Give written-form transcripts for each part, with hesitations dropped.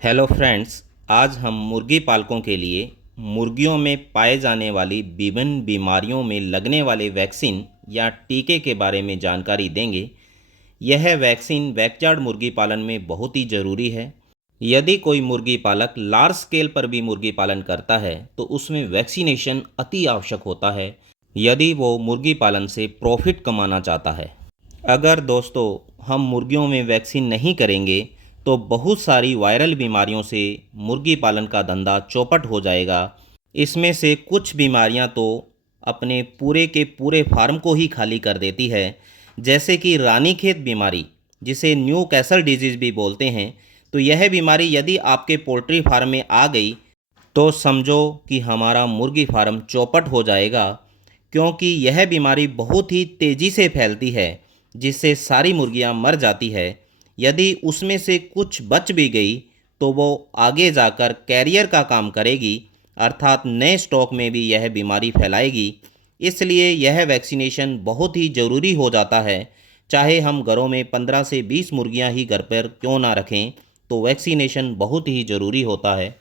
Hello friends, आज हम मुर्गी पालकों के लिए मुर्गियों में पाए जाने वाली विभिन्न बीमारियों में लगने वाले वैक्सीन या टीके के बारे में जानकारी देंगे। यह वैक्सीन बैकयार्ड मुर्गी पालन में बहुत ही ज़रूरी है। यदि कोई मुर्गी पालक लार्ज स्केल पर भी मुर्गी पालन करता है तो उसमें वैक्सीनेशन अति आवश्यक होता है यदि वो मुर्गी पालन से प्रॉफिट कमाना चाहता है। अगर दोस्तों हम मुर्गियों में वैक्सीन नहीं करेंगे तो बहुत सारी वायरल बीमारियों से मुर्गी पालन का धंधा चौपट हो जाएगा। इसमें से कुछ बीमारियां तो अपने पूरे के पूरे फार्म को ही खाली कर देती है, जैसे कि रानीखेत बीमारी, जिसे न्यू कैसल डिजीज़ भी बोलते हैं। तो यह बीमारी यदि आपके पोल्ट्री फार्म में आ गई तो समझो कि हमारा मुर्गी फार्म चौपट हो जाएगा, क्योंकि यह बीमारी बहुत ही तेज़ी से फैलती है जिससे सारी मुर्गियां मर जाती है। यदि उसमें से कुछ बच भी गई तो वो आगे जाकर कैरियर का काम करेगी, अर्थात नए स्टॉक में भी यह बीमारी फैलाएगी। इसलिए यह वैक्सीनेशन बहुत ही ज़रूरी हो जाता है। चाहे हम घरों में 15 से 20 मुर्गियां ही घर पर क्यों ना रखें, तो वैक्सीनेशन बहुत ही ज़रूरी होता है।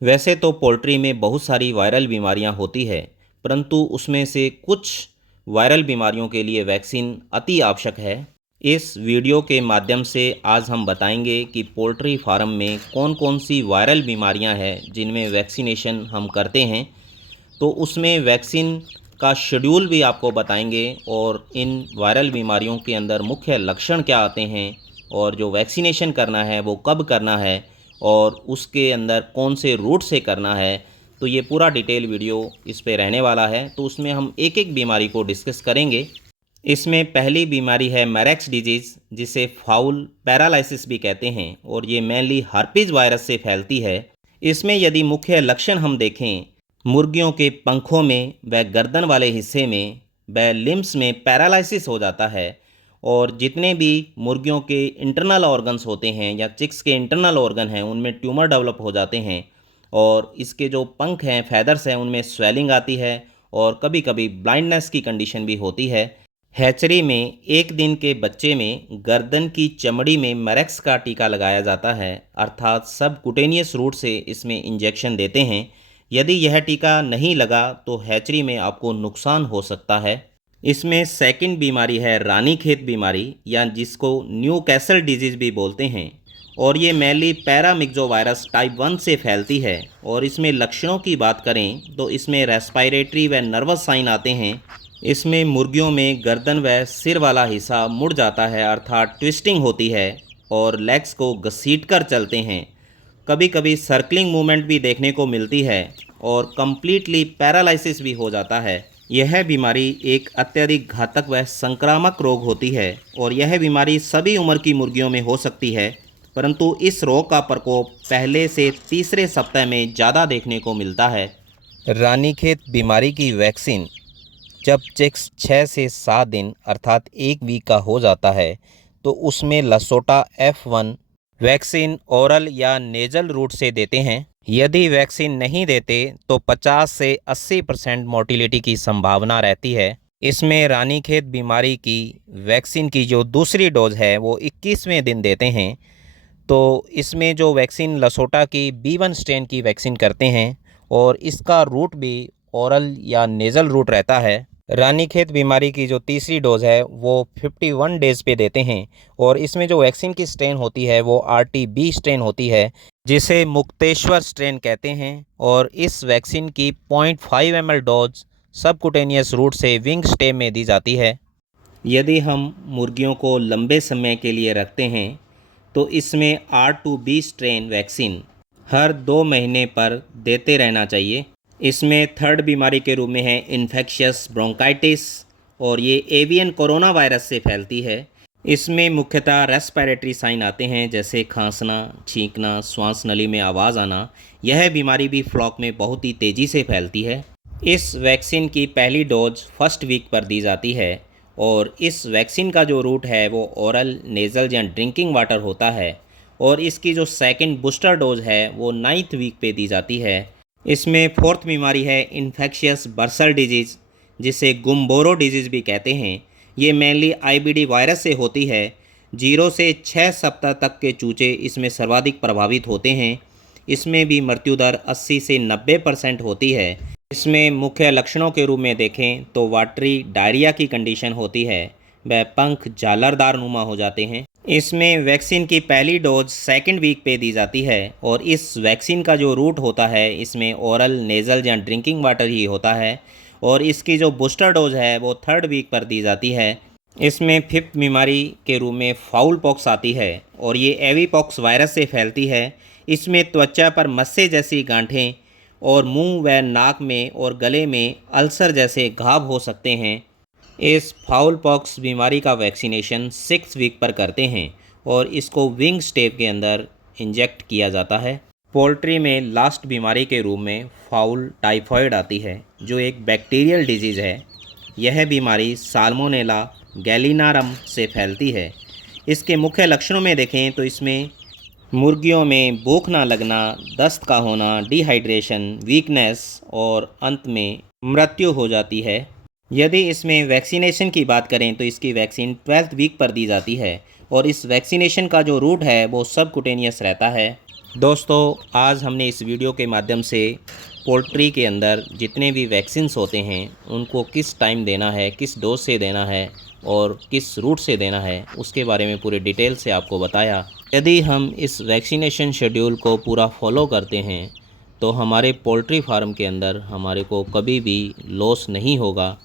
वैसे तो पोल्ट्री में बहुत सारी वायरल बीमारियां होती है, परंतु उसमें से कुछ वायरल बीमारियों के लिए वैक्सीन अति आवश्यक है। इस वीडियो के माध्यम से आज हम बताएंगे कि पोल्ट्री फार्म में कौन कौन सी वायरल बीमारियां हैं जिनमें वैक्सीनेशन हम करते हैं। तो उसमें वैक्सीन का शेड्यूल भी आपको बताएंगे और इन वायरल बीमारियों के अंदर मुख्य लक्षण क्या आते हैं और जो वैक्सीनेशन करना है वो कब करना है और उसके अंदर कौन से रूट से करना है। तो ये पूरा डिटेल वीडियो इस पे रहने वाला है, तो उसमें हम एक एक बीमारी को डिस्कस करेंगे। इसमें पहली बीमारी है मैरेक्स डिजीज़, जिसे फाउल पैरालाइसिस भी कहते हैं, और ये मेनली हर्पीज वायरस से फैलती है। इसमें यदि मुख्य लक्षण हम देखें, मुर्गियों के पंखों में व गर्दन वाले हिस्से में व लिम्स में पैरालाइसिस हो जाता है, और जितने भी मुर्गियों के इंटरनल ऑर्गन्स होते हैं या चिक्स के इंटरनल ऑर्गन हैं उनमें ट्यूमर डेवलप हो जाते हैं, और इसके जो पंख हैं, फैदर्स हैं, उनमें स्वेलिंग आती है और कभी कभी ब्लाइंडनेस की कंडीशन भी होती है। हैचरी में एक दिन के बच्चे में गर्दन की चमड़ी में मैरेक्स का टीका लगाया जाता है, अर्थात सब कुटेनियस रूट से इसमें इंजेक्शन देते हैं। यदि यह टीका नहीं लगा तो हैचरी में आपको नुकसान हो सकता है। इसमें सेकंड बीमारी है रानीखेत बीमारी, या जिसको न्यू कैसल डिजीज़ भी बोलते हैं, और ये मेनली पैरामिक्सोवायरस टाइप 1 से फैलती है। और इसमें लक्षणों की बात करें तो इसमें रेस्पिरेटरी व नर्वस साइन आते हैं। इसमें मुर्गियों में गर्दन व सिर वाला हिस्सा मुड़ जाता है, अर्थात ट्विस्टिंग होती है, और लेग्स को घसीटकर चलते हैं। कभी कभी सर्कलिंग मूवमेंट भी देखने को मिलती है और कंप्लीटली पैरालिसिस भी हो जाता है। यह बीमारी एक अत्यधिक घातक व संक्रामक रोग होती है, और यह बीमारी सभी उम्र की मुर्गियों में हो सकती है, परंतु इस रोग का प्रकोप पहले से तीसरे सप्ताह में ज़्यादा देखने को मिलता है। रानीखेत बीमारी की वैक्सीन जब चिक्स 6 से 7 दिन अर्थात 1 वीक का हो जाता है तो उसमें लसोटा F1 वैक्सीन ओरल या नेजल रूट से देते हैं। यदि वैक्सीन नहीं देते तो 50 से 80% मोर्टिलिटी की संभावना रहती है। इसमें रानीखेत बीमारी की वैक्सीन की जो दूसरी डोज है वो 21वें दिन देते हैं। तो इसमें जो वैक्सीन लसोटा की B1 स्ट्रेन की वैक्सीन करते हैं, और इसका रूट भी ओरल या नेज़ल रूट रहता है। रानीखेत बीमारी की जो तीसरी डोज़ है वो 51 डेज़ पे देते हैं, और इसमें जो वैक्सीन की स्ट्रेन होती है वो RTB स्ट्रेन होती है, जिसे मुक्तेश्वर स्ट्रेन कहते हैं। और इस वैक्सीन की 0.5 ml डोज सबकुटेनियस रूट से विंग स्टेम में दी जाती है। यदि हम मुर्गियों को लंबे समय के लिए रखते हैं तो इसमें R2B स्ट्रेन वैक्सीन हर 2 महीने पर देते रहना चाहिए। इसमें थर्ड बीमारी के रूप में है इन्फेक्शियस ब्रोंकाइटिस, और ये एवियन कोरोना वायरस से फैलती है। इसमें मुख्यतः रेस्पिरेटरी साइन आते हैं, जैसे खांसना, छींकना, श्वास नली में आवाज़ आना। यह बीमारी भी फ्लॉक में बहुत ही तेज़ी से फैलती है। इस वैक्सीन की पहली डोज फर्स्ट वीक पर दी जाती है, और इस वैक्सीन का जो रूट है वो ओरल, नेज़ल या ड्रिंकिंग वाटर होता है, और इसकी जो सेकंड बूस्टर डोज है वो 9th वीक पे दी जाती है। इसमें फोर्थ बीमारी है इन्फेक्शियस बर्सल डिजीज़, जिसे गुम्बोरो डिजीज़ भी कहते हैं। ये मेनली IBD वायरस से होती है, 0 से 6 सप्ताह तक के चूचे इसमें सर्वाधिक प्रभावित होते हैं। इसमें भी मृत्यु दर 80 से 90% होती है। इसमें मुख्य लक्षणों के रूप में देखें तो वाटरी डायरिया की कंडीशन होती है, वह पंख झालरदार नुमा हो जाते हैं। इसमें वैक्सीन की पहली डोज सेकंड वीक पे दी जाती है और इस वैक्सीन का जो रूट होता है इसमें ओरल, नेज़ल या ड्रिंकिंग वाटर ही होता है और इसकी जो बूस्टर डोज है वो थर्ड वीक पर दी जाती है। इसमें फिफ्थ बीमारी के रूप में फाउल पॉक्स आती है और ये एवी पॉक्स वायरस से फैलती है। इसमें त्वचा पर मस्से जैसी गांठें और मुंह व नाक में और गले में अल्सर जैसे घाव हो सकते हैं। इस फाउल पॉक्स बीमारी का वैक्सीनेशन 6 वीक पर करते हैं और इसको विंग स्टेप के अंदर इंजेक्ट किया जाता है। पोल्ट्री में लास्ट बीमारी के रूप में फाउल टाइफॉइड आती है जो एक बैक्टीरियल डिजीज़ है। यह बीमारी साल्मोनेला गैलिनारम से फैलती है। इसके मुख्य लक्षणों में देखें तो इसमें मुर्गियों में भूख ना लगना, दस्त का होना, डिहाइड्रेशन, वीकनेस और अंत में मृत्यु हो जाती है। यदि इसमें वैक्सीनेशन की बात करें तो इसकी वैक्सीन 12th वीक पर दी जाती है और इस वैक्सीनेशन का जो रूट है वो सबकुटेनियस रहता है। दोस्तों, आज हमने इस वीडियो के माध्यम से पोल्ट्री के अंदर जितने भी वैक्सीन्स होते हैं उनको किस टाइम देना है, किस डोज से देना है और किस रूट से देना है, उसके बारे में पूरे डिटेल से आपको बताया। यदि हम इस वैक्सीनेशन शेड्यूल को पूरा फॉलो करते हैं तो हमारे पोल्ट्री फार्म के अंदर हमारे को कभी भी लॉस नहीं होगा।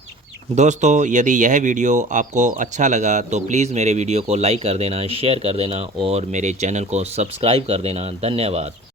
दोस्तों, यदि यह वीडियो आपको अच्छा लगा तो प्लीज़ मेरे वीडियो को लाइक कर देना, शेयर कर देना और मेरे चैनल को सब्सक्राइब कर देना। धन्यवाद।